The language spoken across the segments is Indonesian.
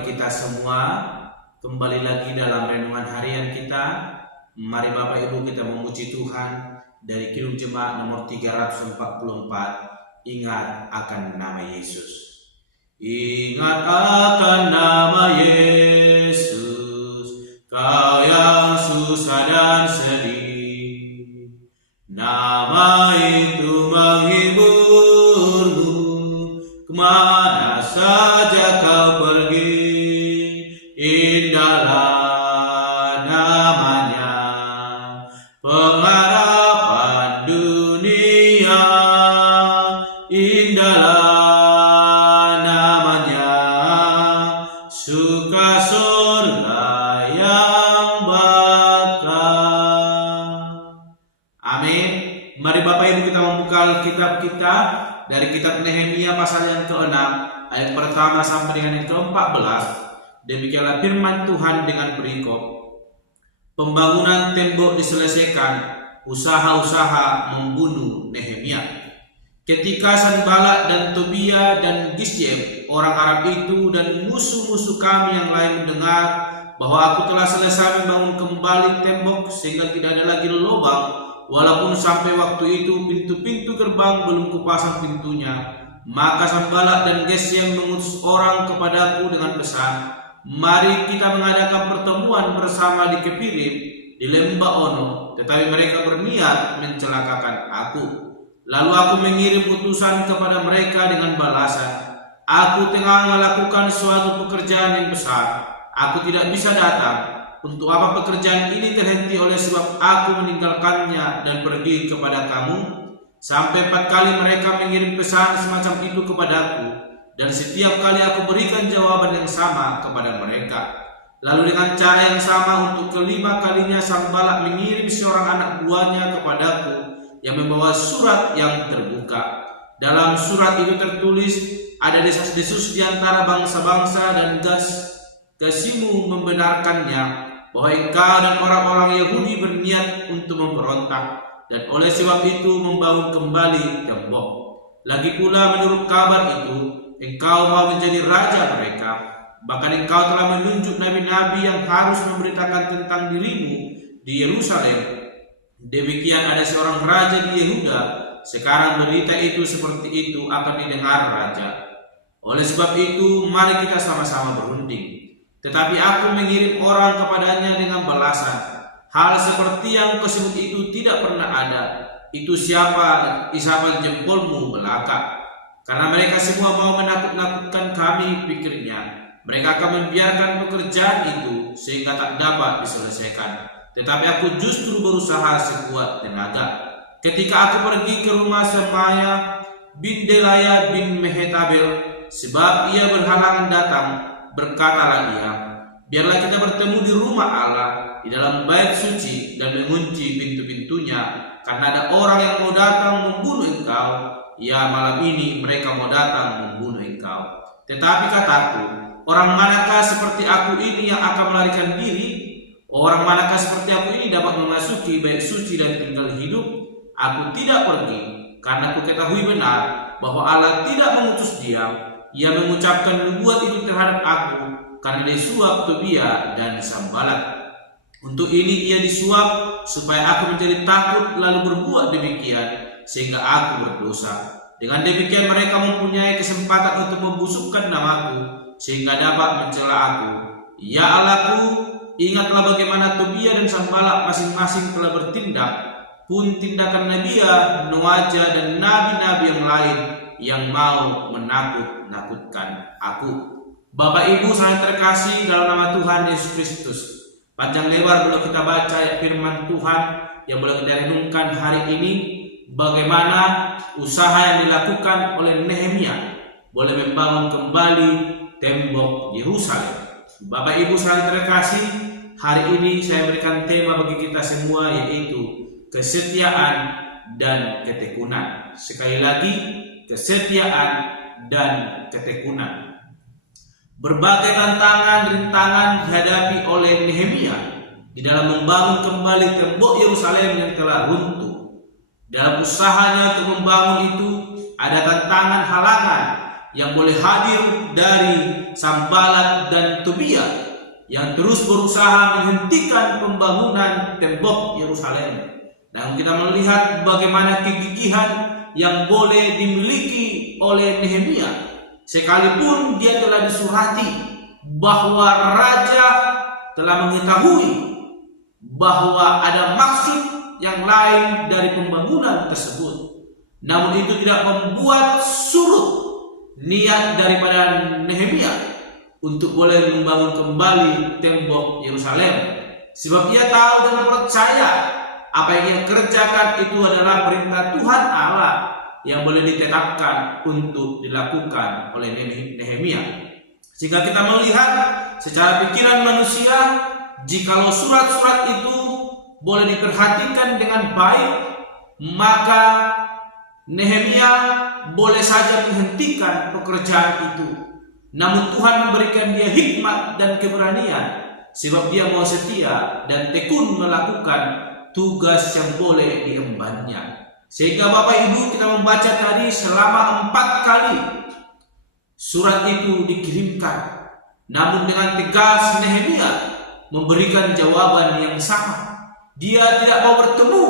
bagi kita semua. Kembali lagi dalam renungan harian kita. Mari Bapak Ibu kita memuji Tuhan dari Kidung Jemaat nomor 344. Ingat akan nama Yesus. Ingat akan nama Yesus, kau yang susah dan sedih. Nama itu menghiburmu kemana saja kau pergi. Indahlah namanya, pengharapan dunia. Indahlah namanya, suka surga yang bakal. Amin. Mari Bapak Ibu kita membuka Alkitab kita dari kitab Nehemia pasal yang ke-6 ayat pertama sampai dengan yang ke-14. Demikianlah firman Tuhan dengan berikut. Pembangunan tembok diselesaikan, usaha-usaha membunuh Nehemia. Ketika Sanballat dan Tobia dan Geshem orang Arab itu dan musuh-musuh kami yang lain mendengar bahwa aku telah selesai membangun kembali tembok sehingga tidak ada lagi lubang, walaupun sampai waktu itu pintu-pintu gerbang belum kupasang pintunya, maka Sanballat dan Geshem mengutus orang kepadaku dengan pesan, mari kita mengadakan pertemuan bersama di Kepirim di lembah Ono. Tetapi mereka berniat mencelakakan aku. Lalu aku mengirim utusan kepada mereka dengan balasan, aku tengah melakukan suatu pekerjaan yang besar, aku tidak bisa datang. Untuk apa pekerjaan ini terhenti oleh sebab aku meninggalkannya dan pergi kepada kamu? Sampai 4 kali mereka mengirim pesan semacam itu kepadaku, dan setiap kali aku berikan jawaban yang sama kepada mereka. Lalu dengan cara yang sama untuk kelima kalinya Sanballat mengirim seorang anak buahnya kepadaku yang membawa surat yang terbuka. Dalam surat itu tertulis, ada desas-desus di antara bangsa-bangsa dan Gasimu membenarkannya bahwa engkau dan orang-orang Yahudi berniat untuk memberontak dan oleh sebab itu membangun kembali tembok. Lagi pula menurut kabar itu, engkau mau menjadi raja mereka. Bahkan engkau telah menunjuk nabi-nabi yang harus memberitakan tentang dirimu di Yerusalem. Demikian ada seorang raja di Yehuda. Sekarang berita itu seperti itu akan didengar raja. Oleh sebab itu mari kita sama-sama berunding. Tetapi aku mengirim orang kepadanya dengan balasan, hal seperti yang kau sebut itu tidak pernah ada. Itu siapa isabel jempolmu belaka. Karena mereka semua mau menakut-nakutkan kami, pikirnya mereka akan membiarkan pekerjaan itu sehingga tak dapat diselesaikan. Tetapi aku justru berusaha sekuat tenaga. Ketika aku pergi ke rumah Semaya bin Delaya bin Mehetabel, sebab ia berhalangan datang, berkatalah ia, biarlah kita bertemu di rumah Allah, di dalam bait suci, dan mengunci pintu-pintunya, karena ada orang yang mau datang membunuh engkau. Ya, malam ini mereka mau datang membunuh engkau. Tetapi kataku, orang manakah seperti aku ini yang akan melarikan diri? Orang manakah seperti aku ini dapat memasuki bait suci dan tinggal hidup? Aku tidak pergi, karena aku ketahui benar bahwa Allah tidak mengutus dia. Ia mengucapkan nubuat itu terhadap aku karena disuap Tobia dan Sanballat. Untuk ini ia disuap supaya aku menjadi takut lalu berbuat demikian sehingga aku berdosa. Dengan demikian mereka mempunyai kesempatan untuk membusukkan namaku sehingga dapat mencela aku. Ya Allahku, ingatlah bagaimana Tobia dan Sanballat masing-masing telah bertindak, pun tindakan Nabia, Noaja dan nabi-nabi yang lain yang mau menakut-nakutkan aku. Bapak Ibu saling terkasih dalam nama Tuhan Yesus Kristus. Panjang lebar boleh kita baca ayat firman Tuhan yang boleh kita renungkan hari ini, bagaimana usaha yang dilakukan oleh Nehemia boleh membangun kembali tembok Yerusalem. Bapak Ibu saling terkasih, hari ini saya berikan tema bagi kita semua, yaitu kesetiaan dan ketekunan. Sekali lagi, kesetiaan dan ketekunan. Berbagai tantangan-rintangan dihadapi oleh Nehemia di dalam membangun kembali tembok Yerusalem yang telah runtuh. Dalam usahanya untuk membangun itu ada tantangan halangan yang boleh hadir dari Sanballat dan Tobia yang terus berusaha menghentikan pembangunan tembok Yerusalem. Dan kita melihat bagaimana kegigihan yang boleh dimiliki oleh Nehemia, sekalipun dia telah disurati bahwa raja telah mengetahui bahwa ada maksud yang lain dari pembangunan tersebut. Namun itu tidak membuat surut niat daripada Nehemia untuk boleh membangun kembali tembok Yerusalem, sebab ia tahu dan percaya apa yang ia kerjakan itu adalah perintah Tuhan Allah yang boleh ditetapkan untuk dilakukan oleh Nehemia. Sehingga kita melihat secara pikiran manusia, jikalau surat-surat itu boleh diperhatikan dengan baik, maka Nehemia boleh saja menghentikan pekerjaan itu. Namun Tuhan memberikan dia hikmat dan keberanian, sebab dia mau setia dan tekun melakukan tugas yang boleh diembannya. Sehingga Bapak Ibu, kita membaca tadi selama 4 kali surat itu dikirimkan. Namun dengan tegas Nehemia memberikan jawaban yang sama. Dia tidak mau bertemu,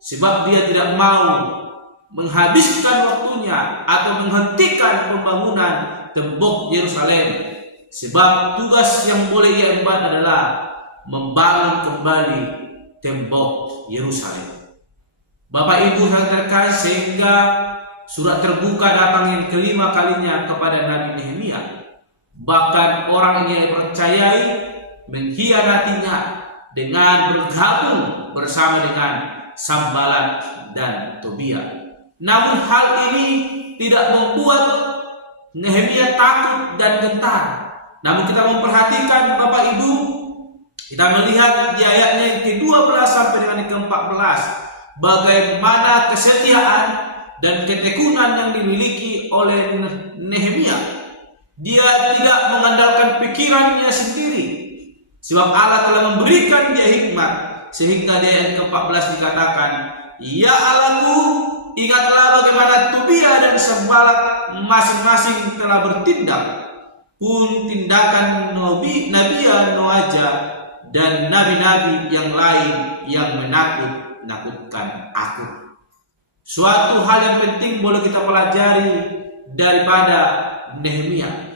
sebab dia tidak mau menghabiskan waktunya atau menghentikan pembangunan tembok Yerusalem, sebab tugas yang boleh ia emban adalah membangun kembali tembok Yerusalem. Bapak Ibu yang terkasih, sehingga surat terbuka datang yang kelima kalinya kepada Nabi Nehemia. Bahkan orang yang percayai mengkhianatinya dengan bergabung bersama dengan Sanballat dan Tobia. Namun hal ini tidak membuat Nehemia takut dan gentar. Namun kita memperhatikan Bapak Ibu, kita melihat di ayatnya yang ke-12 sampai dengan yang ke-14 bagaimana kesetiaan dan ketekunan yang dimiliki oleh Nehemia. Dia tidak mengandalkan pikirannya sendiri, sebab Allah telah memberikan dia hikmat, sehingga di ayat ke-14 dikatakan, "Ya Allahku, ingatlah bagaimana Tobia dan Sanballat masing-masing telah bertindak, pun tindakan Nabia, Noaja, dan nabi-nabi yang lain yang menakut-nakutkan aku." Suatu hal yang penting boleh kita pelajari daripada Nehemia.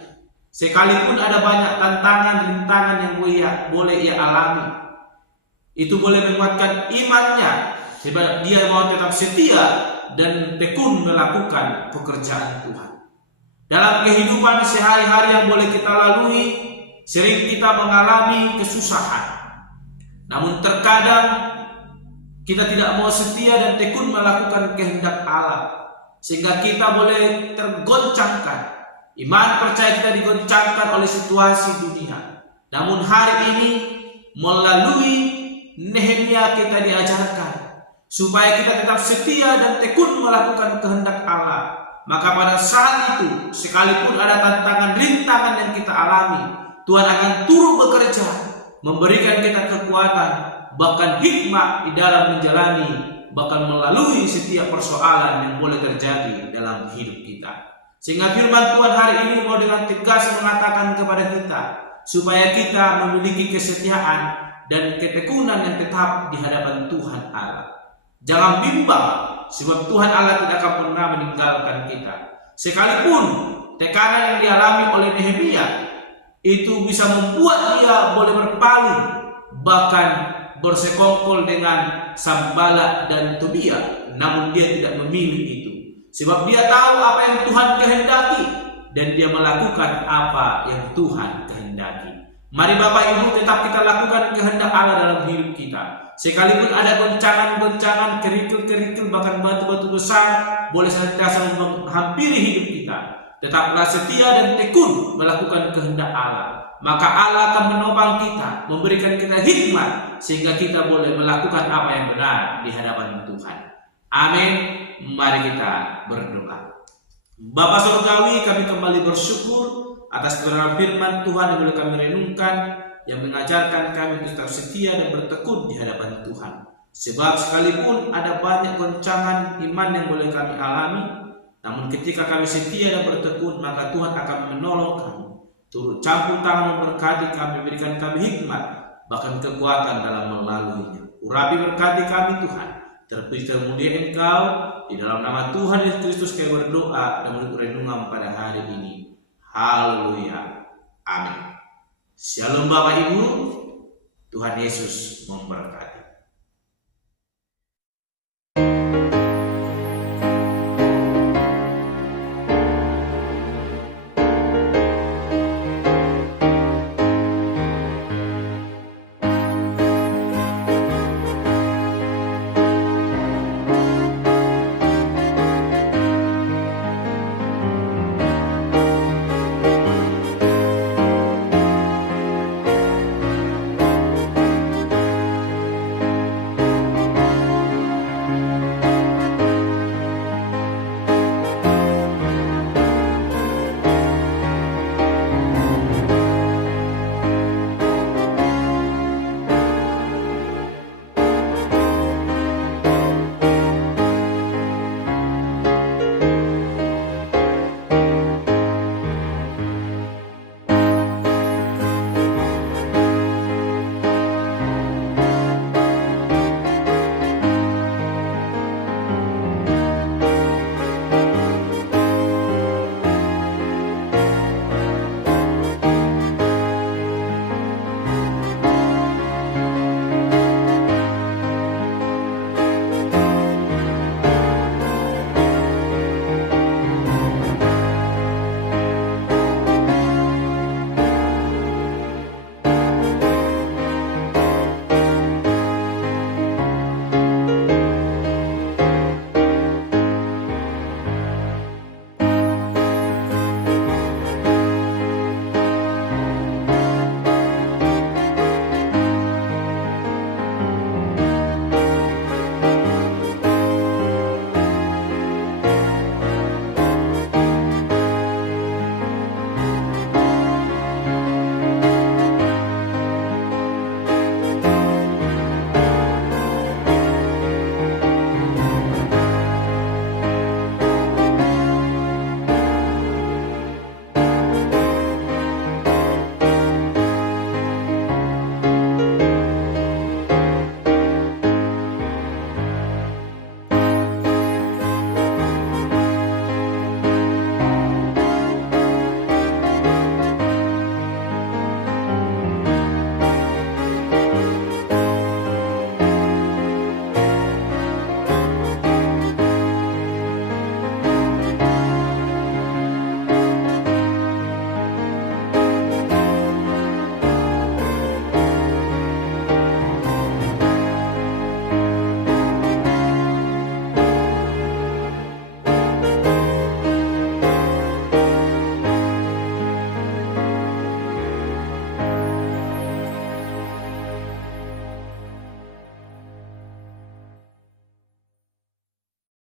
Sekalipun ada banyak tantangan-rintangan yang boleh ia alami, itu boleh menguatkan imannya, sebab dia mau tetap setia dan tekun melakukan pekerjaan Tuhan. Dalam kehidupan sehari-hari yang boleh kita lalui, sering kita mengalami kesusahan. Namun terkadang kita tidak mau setia dan tekun melakukan kehendak Allah, sehingga kita boleh tergoncangkan. Iman percaya kita digoncangkan oleh situasi dunia. Namun hari ini melalui Nehemia kita diajarkan supaya kita tetap setia dan tekun melakukan kehendak Allah. Maka pada saat itu, sekalipun ada tantangan rintangan yang kita alami, Tuhan akan turut bekerja, memberikan kita kekuatan, bahkan hikmat di dalam menjalani, bahkan melalui setiap persoalan yang boleh terjadi dalam hidup kita. Sehingga firman Tuhan hari ini mau dengan tegas mengatakan kepada kita, supaya kita memiliki kesetiaan dan ketekunan yang tetap di hadapan Tuhan Allah. Jangan bimbang, sebab Tuhan Allah tidak akan pernah meninggalkan kita. Sekalipun tekanan yang dialami oleh Nehemia itu bisa membuat dia boleh berpaling, bahkan bersekongkol dengan Sanballat dan Tobia, namun dia tidak memilih itu. Sebab dia tahu apa yang Tuhan kehendaki dan dia melakukan apa yang Tuhan kehendaki. Mari Bapak Ibu tetap kita lakukan kehendak Allah dalam hidup kita. Sekalipun ada goncangan-goncangan, kerikil-kerikil, bahkan batu-batu besar boleh senantiasa menghampiri hidup kita, tetaplah setia dan tekun melakukan kehendak Allah. Maka Allah akan menopang kita, memberikan kita hikmat, sehingga kita boleh melakukan apa yang benar di hadapan Tuhan. Amin. Mari kita berdoa. Bapa Surgawi, kami kembali bersyukur atas kebenaran firman Tuhan yang boleh kami renungkan, yang mengajarkan kami untuk tetap setia dan bertekun di hadapan Tuhan. Sebab sekalipun ada banyak goncangan iman yang boleh kami alami, Namun ketika kami setia dan bertekun, maka Tuhan akan menolong kami. Turut campur tangan memberkati kami, berikan kami hikmat, bahkan kekuatan dalam melaluinya. Urapi berkati kami Tuhan. Terpuji termulia Engkau, di dalam nama Tuhan Yesus Kristus kami berdoa dan menurut renungan pada hari ini. Haleluya. Amin. Shalom Bapak Ibu, Tuhan Yesus memberkati.